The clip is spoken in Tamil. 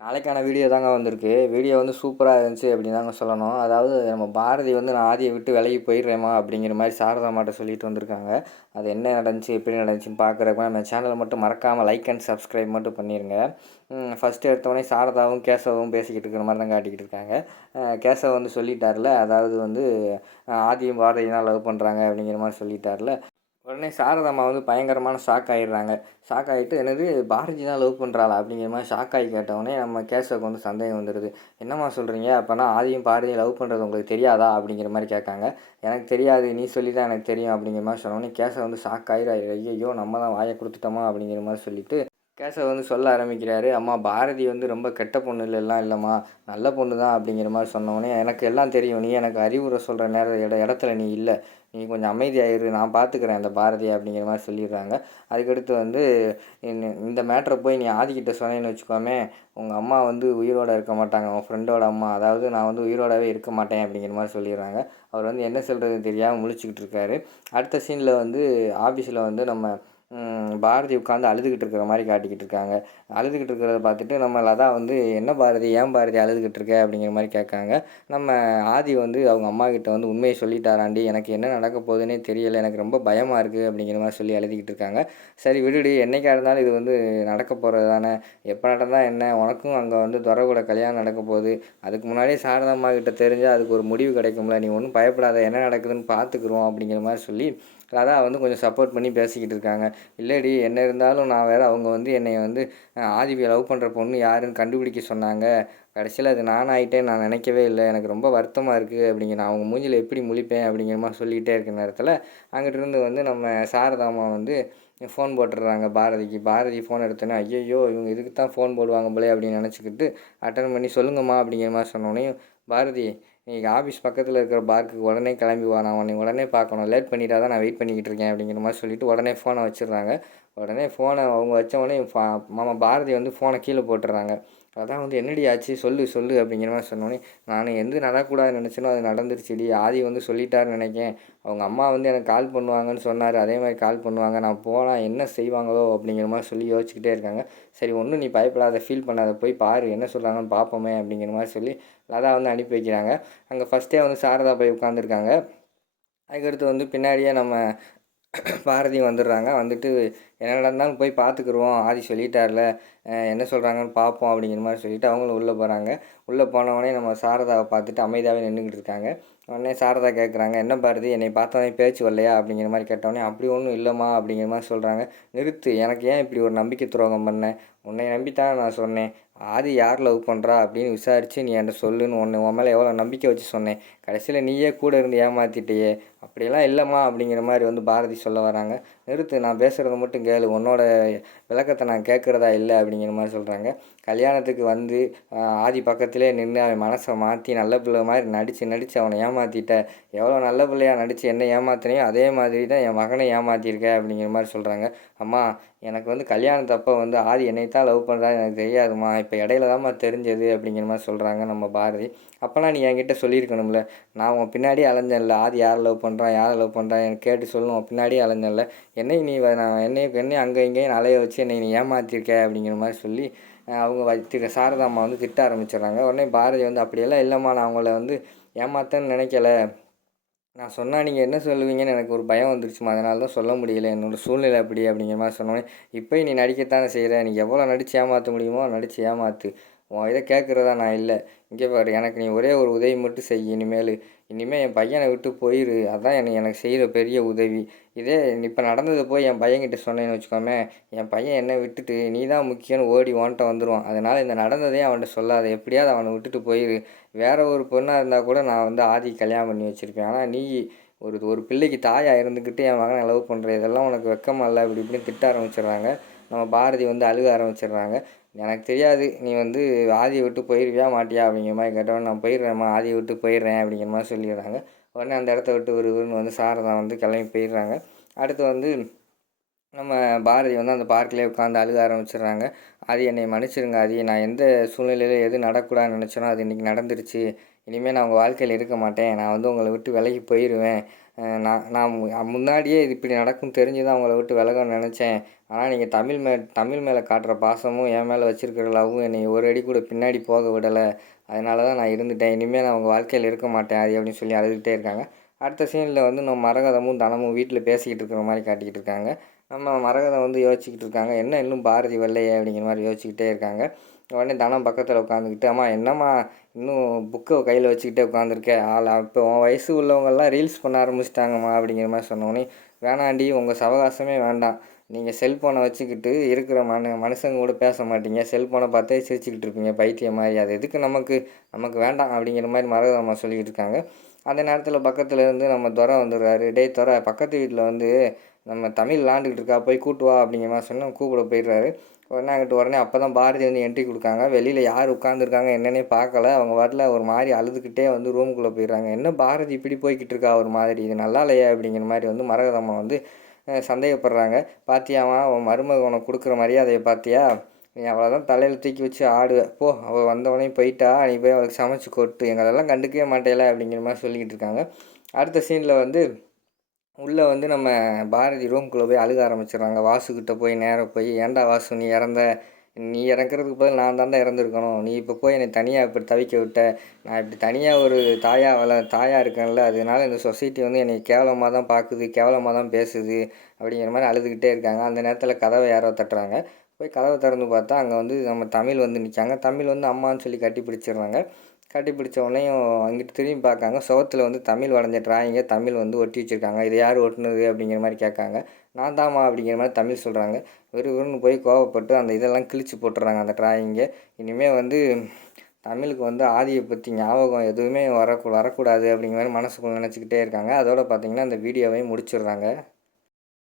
நாளைக்கான வீடியோ தாங்க வந்திருக்கு. வீடியோ வந்து சூப்பராக இருந்துச்சு அப்படின்னு தாங்க சொல்லணும். அதாவது நம்ம பாரதி வந்து நான் ஆதியை விட்டு விலகி போயிடுறேம்மா அப்படிங்கிற மாதிரி சாரதா மாட்ட சொல்லிட்டு வந்திருக்காங்க. அது என்ன நடந்துச்சு எப்படி நடந்துச்சுன்னு பார்க்குறப்ப நம்ம சேனலை மட்டும் மறக்காமல் லைக் அண்ட் சப்ஸ்கிரைப் மட்டும் பண்ணிடுங்க ஃபஸ்ட்டு எடுத்தோடனே சாரதாவும் கேசவும் பேசிக்கிட்டு இருக்கிற மாதிரி தான் காட்டிக்கிட்டு இருக்காங்க. கேசவ் வந்து சொல்லிட்டார்ல அதாவது வந்து ஆதியும் பாரதியும் தான் லவ் பண்ணுறாங்க அப்படிங்கிற மாதிரி சொல்லிட்டார்ல. உடனே சாரதாம்மா வந்து பயங்கரமான ஷாக் ஆகிடுறாங்க ஷாக் ஆகிட்டு என்னது பாரதி தான் லவ் பண்ணுறாளா அப்படிங்கிற மாதிரி ஷாக் ஆகி கேட்டவுடனே நம்ம கேசவுக்கு வந்து சந்தேகம் வந்துடுது என்னம்மா சொல்கிறீங்க அப்போனா ஆதியும் பாரதியும் லவ் பண்ணுறது உங்களுக்கு தெரியாதா? அப்படிங்கிற மாதிரி கேட்காங்க. எனக்கு தெரியாது நீ சொல்லி தான் எனக்கு தெரியும். அப்படிங்கிற மாதிரி சொன்னோடனே கேசவ வந்து ஷாக் ஆகிடு ஐயோ நம்ம தான் வாயை கொடுத்துட்டோமா? அப்படிங்கிற மாதிரி சொல்லிட்டு கேசவ் வந்து சொல்ல ஆரம்பிக்கிறாரு. அம்மா பாரதி வந்து ரொம்ப கெட்ட பொண்ணு இல்லைலாம் இல்லைம்மா. நல்ல பொண்ணு தான் அப்படிங்கிற மாதிரி சொன்னோடனே எனக்கு எல்லாம் தெரியும். நீ எனக்கு அறிவுரை சொல்கிற நேர இட இடத்துல நீ இல்லை. நீ கொஞ்சம் அமைதியாயிரு. நான் பார்த்துக்கிறேன் அந்த பாரதி அப்படிங்கிற மாதிரி சொல்லிடுறாங்க. அதுக்கடுத்து வந்து இந்த- மேட்ரை போய் நீ ஆதிக்கிட்ட சொன்னேன்னு வச்சுக்கோமே உங்கள் அம்மா வந்து உயிரோட இருக்க மாட்டாங்க. உன் ஃப்ரெண்டோட அம்மா. அதாவது நான் வந்து உயிரோடவே இருக்க மாட்டேன் அப்படிங்கிற மாதிரி சொல்லிடுறாங்க. அவர் வந்து என்ன சொல்கிறதுன்னு தெரியாமல் முழிச்சுக்கிட்டு இருக்காரு. அடுத்த சீனில் வந்து ஆஃபீஸில் வந்து நம்ம பாரதி உட்காந்து அழுதுகிட்டு இருக்கிற மாதிரி காட்டிக்கிட்டு இருக்காங்க. அழுதுகிட்டு இருக்கிறத பார்த்துட்டு நம்ம லதா வந்து என்ன பாரதி ஏன் பாரதி அழுதுகிட்டு இருக்க? அப்படிங்கிற மாதிரி கேட்காங்க. நம்ம ஆதி வந்து அவங்க அம்மா கிட்ட வந்து உண்மையை சொல்லிட்டாராண்டி எனக்கு என்ன நடக்க போகுதுன்னே தெரியலை எனக்கு ரொம்ப பயமாக இருக்குது அப்படிங்கிற மாதிரி சொல்லி அழுதுகிட்டு இருக்காங்க. சரி விடுடி என்னைக்கா இருந்தாலும் இது வந்து நடக்க போகிறது தானே? எப்போ நடந்தால் என்ன? உனக்கும் அங்கே வந்து துறை கூட கல்யாணம் நடக்க போகுது. அதுக்கு முன்னாடியே சாரதாம்மா கிட்ட தெரிஞ்சால் அதுக்கு ஒரு முடிவு கிடைக்கும்ல. நீ ஒன்றும் பயப்படாத என்ன நடக்குதுன்னு பார்த்துக்குறோம் அப்படிங்கிற மாதிரி சொல்லி லதா வந்து கொஞ்சம் சப்போர்ட் பண்ணி பேசிக்கிட்டு இருக்காங்க. இல்லடி என்ன இருந்தாலும் நான் வேறு அவங்க வந்து என்னை வந்து ஆதிபியை ஆதிவியை லவ் பண்ணுற பொண்ணு யாருன்னு கண்டுபிடிக்க சொன்னாங்க. கடைசியில் அது நான் ஆகிட்டேன் நான் நினைக்கவே இல்லை. எனக்கு ரொம்ப வருத்தமாக இருக்குது அப்படிங்கிற நான் அவங்க மூஞ்சில் எப்படி முழிப்பேன் அப்படிங்கிற மாதிரி சொல்லிகிட்டே இருக்கிற நேரத்தில் அங்கிட்டிருந்து வந்து நம்ம சாரதாமா வந்து ஃபோன் போட்டுடுறாங்க பாரதிக்கு. பாரதி ஃபோன் எடுத்தோன்னே ஐயையோ இவங்க இதுக்கு தான் ஃபோன் போடுவாங்க போலே அப்படின்னு நினச்சிக்கிட்டு அட்டன் பண்ணி சொல்லுங்கம்மா அப்படிங்கிற மாதிரி சொன்னோன்னே பாரதி இன்றைக்கி ஆஃபீஸ் பக்கத்தில் இருக்கிற பார்க்குக்கு உடனே கிளம்பி வா நான் உன்னை உடனே பார்க்கணும். லேட் பண்ணிட்டாதான் நான் வெயிட் பண்ணிக்கிட்டு இருக்கேன் அப்படிங்கிற மாதிரி சொல்லிவிட்டு உடனே ஃபோனை வச்சிடுறாங்க. உடனே ஃபோனை அவங்க வச்ச உடனே மாமா பாரதி வந்து ஃபோனை கீழே போட்டுடுறாங்க. அதான் வந்து என்னடி ஆச்சு? சொல்லு சொல்லு அப்படிங்கிற மாதிரி சொன்னோன்னே நான் எந்த நடக்கூடாதுன்னு நினச்சேனோ அது நடந்துருச்சுடி. ஆதி வந்து சொல்லிட்டாருன்னு நினைக்கேன். அவங்க அம்மா வந்து எனக்கு கால் பண்ணுவாங்கன்னு சொன்னார். அதே மாதிரி கால் பண்ணுவாங்க. நான் போனால் என்ன செய்வாங்களோ அப்படிங்கிற மாதிரி சொல்லி யோசிச்சுக்கிட்டே இருக்காங்க. சரி ஒன்றும் நீ பயப்படாத ஃபீல் பண்ணாத. போய் பாரு என்ன சொல்கிறாங்கன்னு பார்ப்போமே அப்படிங்கிற மாதிரி சொல்லி லதா வந்து அனுப்பி வைக்கிறாங்க. அங்கே ஃபஸ்ட்டே வந்து சாரதா போய் உட்காந்துருக்காங்க அதுக்கடுத்து வந்து பின்னாடியே நம்ம பாரதி வந்துடுறாங்க. வந்துட்டு என்ன நடந்தாலும் போய் பார்த்துக்குருவோம். ஆதி சொல்லிட்டார்ல. என்ன சொல்கிறாங்கன்னு பார்ப்போம் அப்படிங்கிற மாதிரி சொல்லிவிட்டு அவங்களும் உள்ளே போகிறாங்க உள்ளே போனவொடனே நம்ம சாரதாவை பார்த்துட்டு அமைதியாகவே நின்றுக்கிட்டு இருக்காங்க. உடனே சாரதா கேட்குறாங்க என்ன பாரதி என்னை பார்த்தோன்னே பேச்சு வரலையா? அப்படிங்கிற மாதிரி கேட்டோடனே அப்படி ஒன்றும் இல்லைம்மா அப்படிங்கிற மாதிரி சொல்கிறாங்க நிறுத்து. எனக்கு ஏன் இப்படி ஒரு நம்பிக்கை துரோகம் பண்ணேன் உன்னை நம்பித்தான் நான் சொன்னேன். ஆதி யார் லவ் பண்ணுறா அப்படின்னு விசாரித்து நீ என்கிட்ட சொல்லுன்னு ஒன்று உன் மேலே எவ்வளோ நம்பிக்கை வச்சு சொன்னேன். கடைசியில் நீயே கூட இருந்து ஏமாற்றிட்டியே அப்படியெல்லாம் இல்லைம்மா அப்படிங்கிற மாதிரி வந்து பாரதி சொல்ல வராங்க. நிறுத்து நான் பேசுகிறத மட்டும் கேளு. உன்னோட விளக்கத்தை நான் கேட்குறதா இல்லை அப்படிங்கிற மாதிரி சொல்கிறாங்க கல்யாணத்துக்கு வந்து ஆதி பக்கத்திலே நின்று அவன் மனசை மாற்றி நல்ல பிள்ளை மாதிரி நடித்து நடித்து அவனை ஏமாற்றிட்ட எவ்வளோ நல்ல பிள்ளையா நடித்து என்ன ஏமாத்தினையோ அதே மாதிரி தான் என் மகனை ஏமாற்றியிருக்க அப்படிங்கிற மாதிரி சொல்கிறாங்க அம்மா எனக்கு வந்து கல்யாணத்தப்போ வந்து ஆதி என்னை தான் லவ் பண்ணுறா எனக்கு தெரியாதும்மா. இப்போ இடையில தான்மா தெரிஞ்சது அப்படிங்கிற மாதிரி சொல்கிறாங்க நம்ம பாரதி. அப்போலாம் நீ என்கிட்ட சொல்லியிருக்கணும்ல. நான் உன் பின்னாடியே அலைஞ்சேன்ல. ஆதி யாரை லவ் பண்ணுறான் யாரை லவ் பண்ணுறான் எனக்கு கேட்டு சொல்லணும். உன் பின்னாடி அலைஞ்சேன்ல. என்னை நீ நான் என்னை என்னை அங்கே இங்கேயும் அலைய வச்சு என்னை நீ ஏமாத்திருக்க அப்படிங்கிற மாதிரி சொல்லி அவங்க வச்சு சாரதாம்மா வந்து திட்ட ஆரம்பிச்சிடுறாங்க. உடனே பாரதி வந்து அப்படியெல்லாம் இல்லைம்மா நான் அவங்கள வந்து ஏமாத்தேன்னு நினைக்கல. நான் சொன்னால் நீங்கள் என்ன சொல்லுவீங்கன்னு எனக்கு ஒரு பயம் வந்துருச்சுமா அதனால தான் சொல்ல முடியல. என்னோடய சூழ்நிலை அப்படி அப்படிங்கிற மாதிரி சொன்னோன்னே இப்போ நீ நடிக்கத்தானே செய்கிற நீ எவ்வளோ நடித்து ஏமாற்ற முடியுமோ நடித்து ஏமாற்று உன் இதை கேட்குறதா நான் இல்லை. இங்கே பாரு எனக்கு நீ ஒரே ஒரு உதவி மட்டும் செய் இனிமேல். இனிமேல் என் பையனை விட்டு போயிரு. அதான் என்னை எனக்கு செய்கிற பெரிய உதவி. இதே இப்போ நடந்ததை போய் என் பையன்கிட்ட சொன்னேன்னு வச்சுக்கோமே என் பையன் என்னை விட்டுட்டு நீ தான் முக்கியம்னு ஓடி ஓன்ட்ட வந்துடுவான் அதனால் இந்த நடந்ததே அவன்கிட்ட சொல்லாத. எப்படியாவது அவனை விட்டுட்டு போயிரு. வேற ஒரு பொண்ணாக இருந்தால் கூட நான் வந்து ஆதி கல்யாணம் பண்ணி வச்சுருப்பேன். ஆனால் நீ ஒரு ஒரு பிள்ளைக்கு தாயாக இருந்துக்கிட்டு என் மகனை லவ் பண்ணுற இதெல்லாம் உனக்கு வெக்கமாக இல்லை. இப்படி இப்படின்னு திட்ட ஆரம்பிச்சிடுறாங்க. நம்ம பாரதி வந்து அழுக ஆரம்பிச்சிடுறாங்க. எனக்கு தெரியாது நீ வந்து ஆதியை விட்டு போயிருவியா மாட்டியா? அப்படிங்கிற மாதிரி கேட்டவன் நான் போயிடுறேம்மா ஆதியை விட்டு போயிடுறேன் அப்படிங்கிற மாதிரி சொல்லிடுறாங்க. உடனே அந்த இடத்த விட்டு ஒரு ஊர்னு வந்து சாரதா வந்து கிளம்பி போயிடுறாங்க. அடுத்து வந்து நம்ம பாரதி வந்து அந்த பார்க்கிலே உட்காந்து அழுக ஆரம்பிச்சிடுறாங்க. அது என்னை மன்னிச்சிருங்க அது நான் எந்த சூழ்நிலையில் எது நடக்கூடாதுன்னு நினச்சேனோ அது இன்றைக்கி நடந்துருச்சு. இனிமேல் நான் உங்கள் வாழ்க்கையில் இருக்க மாட்டேன். நான் வந்து உங்களை விட்டு விலகி போயிடுவேன் நான் நான் முன்னாடியே இது இப்படி நடக்கும் தெரிஞ்சு தான் அவங்கள விட்டு விலகணும்னு நினச்சேன். ஆனால் நீங்கள் தமிழ் மே தமிழ் மேலே காட்டுற பாசமும் என் மேலே வச்சுருக்கிற லவ்வும் என்னை ஒரு அடி கூட பின்னாடி போக விடலை. அதனால தான் நான் இருந்துட்டேன். இனிமேல் நான் அவங்க வாழ்க்கையில் இருக்க மாட்டேன். அது அப்படின்னு சொல்லி அழுதுகிட்டே இருக்காங்க. அடுத்த சீனில் வந்து நம்ம மரகதமும் தனமும் வீட்டில் பேசிக்கிட்டு இருக்கிற மாதிரி காட்டிக்கிட்டு இருக்காங்க. நம்ம மரகதம் வந்து யோசிச்சுக்கிட்டு இருக்காங்க. என்ன இன்னும் பாரதி வரலையே அப்படிங்கிற மாதிரி யோசிச்சுக்கிட்டே இருக்காங்க. உடனே தனம் பக்கத்தில் உட்காந்துக்கிட்டு அம்மா என்னம்மா இன்னும் புக்கை கையில் வச்சுக்கிட்டே உட்காந்துருக்கே? ஆள் இப்போ உன் வயசு உள்ளவங்கெல்லாம் ரீல்ஸ் பண்ண ஆரம்பிச்சிட்டாங்கம்மா அப்படிங்கிற மாதிரி சொன்னோடனே வேணாண்டி உங்கள் சவகாசமே வேண்டாம். நீங்கள் செல்ஃபோனை வச்சுக்கிட்டு இருக்கிற மனு மனுஷங்க கூட பேச மாட்டீங்க. செல்ஃபோனை பார்த்தே சிரிச்சுக்கிட்டு இருப்பீங்க. பைத்தியம் மாதிரி. அது எதுக்கு நமக்கு நமக்கு வேண்டாம் அப்படிங்கிற மாதிரி மரகதம்மா சொல்லிக்கிட்டு இருக்காங்க. அந்த நேரத்தில் பக்கத்தில் இருந்து நம்ம துறை வந்துடுறாரு. டே துறை பக்கத்து வீட்டில் வந்து நம்ம தமிழ் விளாண்டுக்கிட்டு இருக்கா? போய் கூட்டு வா அப்படிங்கிற மாதிரி சொன்னால் கூப்பிட போயிடுறாரு. உடனே அங்கிட்டு உடனே அப்போ தான் பாரதி வந்து என்ட்ரி கொடுக்காங்க. வெளியில் யார் உட்காந்துருக்காங்க என்னன்னே பார்க்கல. அவங்க வரல ஒரு மாதிரி அழுதுகிட்டே வந்து ரூமுக்குள்ளே போயிடுறாங்க. என்ன பாரதி இப்படி போய்கிட்டு இருக்கா ஒரு மாதிரி? இது நல்லா இல்லையா? அப்படிங்கிற மாதிரி வந்து மரகதம்மா வந்து சந்தேகப்படுறாங்க. பாத்தியாமா உன் மருமக உனக்கு கொடுக்குற மரியாதையை பார்த்தியா நீ அவ்வளோதான் தலையில் தூக்கி வச்சு ஆடுவ. போ அவள் வந்தவொடனே போயிட்டா நீ போய் அவளுக்கு சமைச்சு கொட்டு. எங்களெல்லாம் கண்டுக்கவே மாட்டேல அப்படிங்கிற மாதிரி சொல்லிக்கிட்டு இருக்காங்க. அடுத்த சீனில் வந்து உள்ளே வந்து நம்ம பாரதி ரூம்குள்ளே போய் அழுக ஆரம்பிச்சிடுறாங்க. வாசுக்கிட்ட போய் நேராக போய் ஏன்டா வாசு நீ இறந்த? நீ இறக்குறதுக்கு பதில் நான் தாண்டா இறந்துருக்கணும். நீ இப்போ போய் என்னை தனியாக இப்படி தவிக்க விட்ட? நான் இப்படி தனியாக ஒரு தாயாக வள தாயாக இருக்கேன்ல. அதனால இந்த சொசைட்டி வந்து என்னை கேவலமாக தான் பார்க்குது கேவலமாக தான் பேசுது அப்படிங்கிற மாதிரி அழுதுகிட்டே இருக்காங்க. அந்த நேரத்தில் கதவை யாரோ தட்டுறாங்க. போய் கதவை திறந்து பார்த்தா அங்கே வந்து நம்ம தமிழ் வந்து நிற்காங்க தமிழ் வந்து அம்மான்னு சொல்லி கட்டி பிடிச்சிடுறாங்க. கட்டி பிடிச்ச உடனேயும் அங்கிட்டு திரும்பி பார்க்காங்க சுவத்தில் வந்து தமிழ் வரைஞ்ச டிராயிங்கை தமிழ் வந்து ஒட்டி வச்சுருக்காங்க. இது யார் ஒட்டுனது அப்படிங்கிற மாதிரி கேட்காங்க. நான் தாம்மா அப்படிங்கிற மாதிரி தமிழ் சொல்கிறாங்க வெறும் போய் கோவப்பட்டு அந்த இதெல்லாம் கிழிச்சு போட்டுறாங்க அந்த டிராயிங்கை இனிமேல் வந்து தமிழுக்கு வந்து ஆதியை பற்றி ஞாபகம் எதுவுமே வரக்கூ வரக்கூடாது அப்படிங்கிற மாதிரி மனசுக்குள்ள நினச்சிக்கிட்டே இருக்காங்க. அதோட பார்த்திங்கன்னா அந்த வீடியோவையும் முடிச்சிடுறாங்க.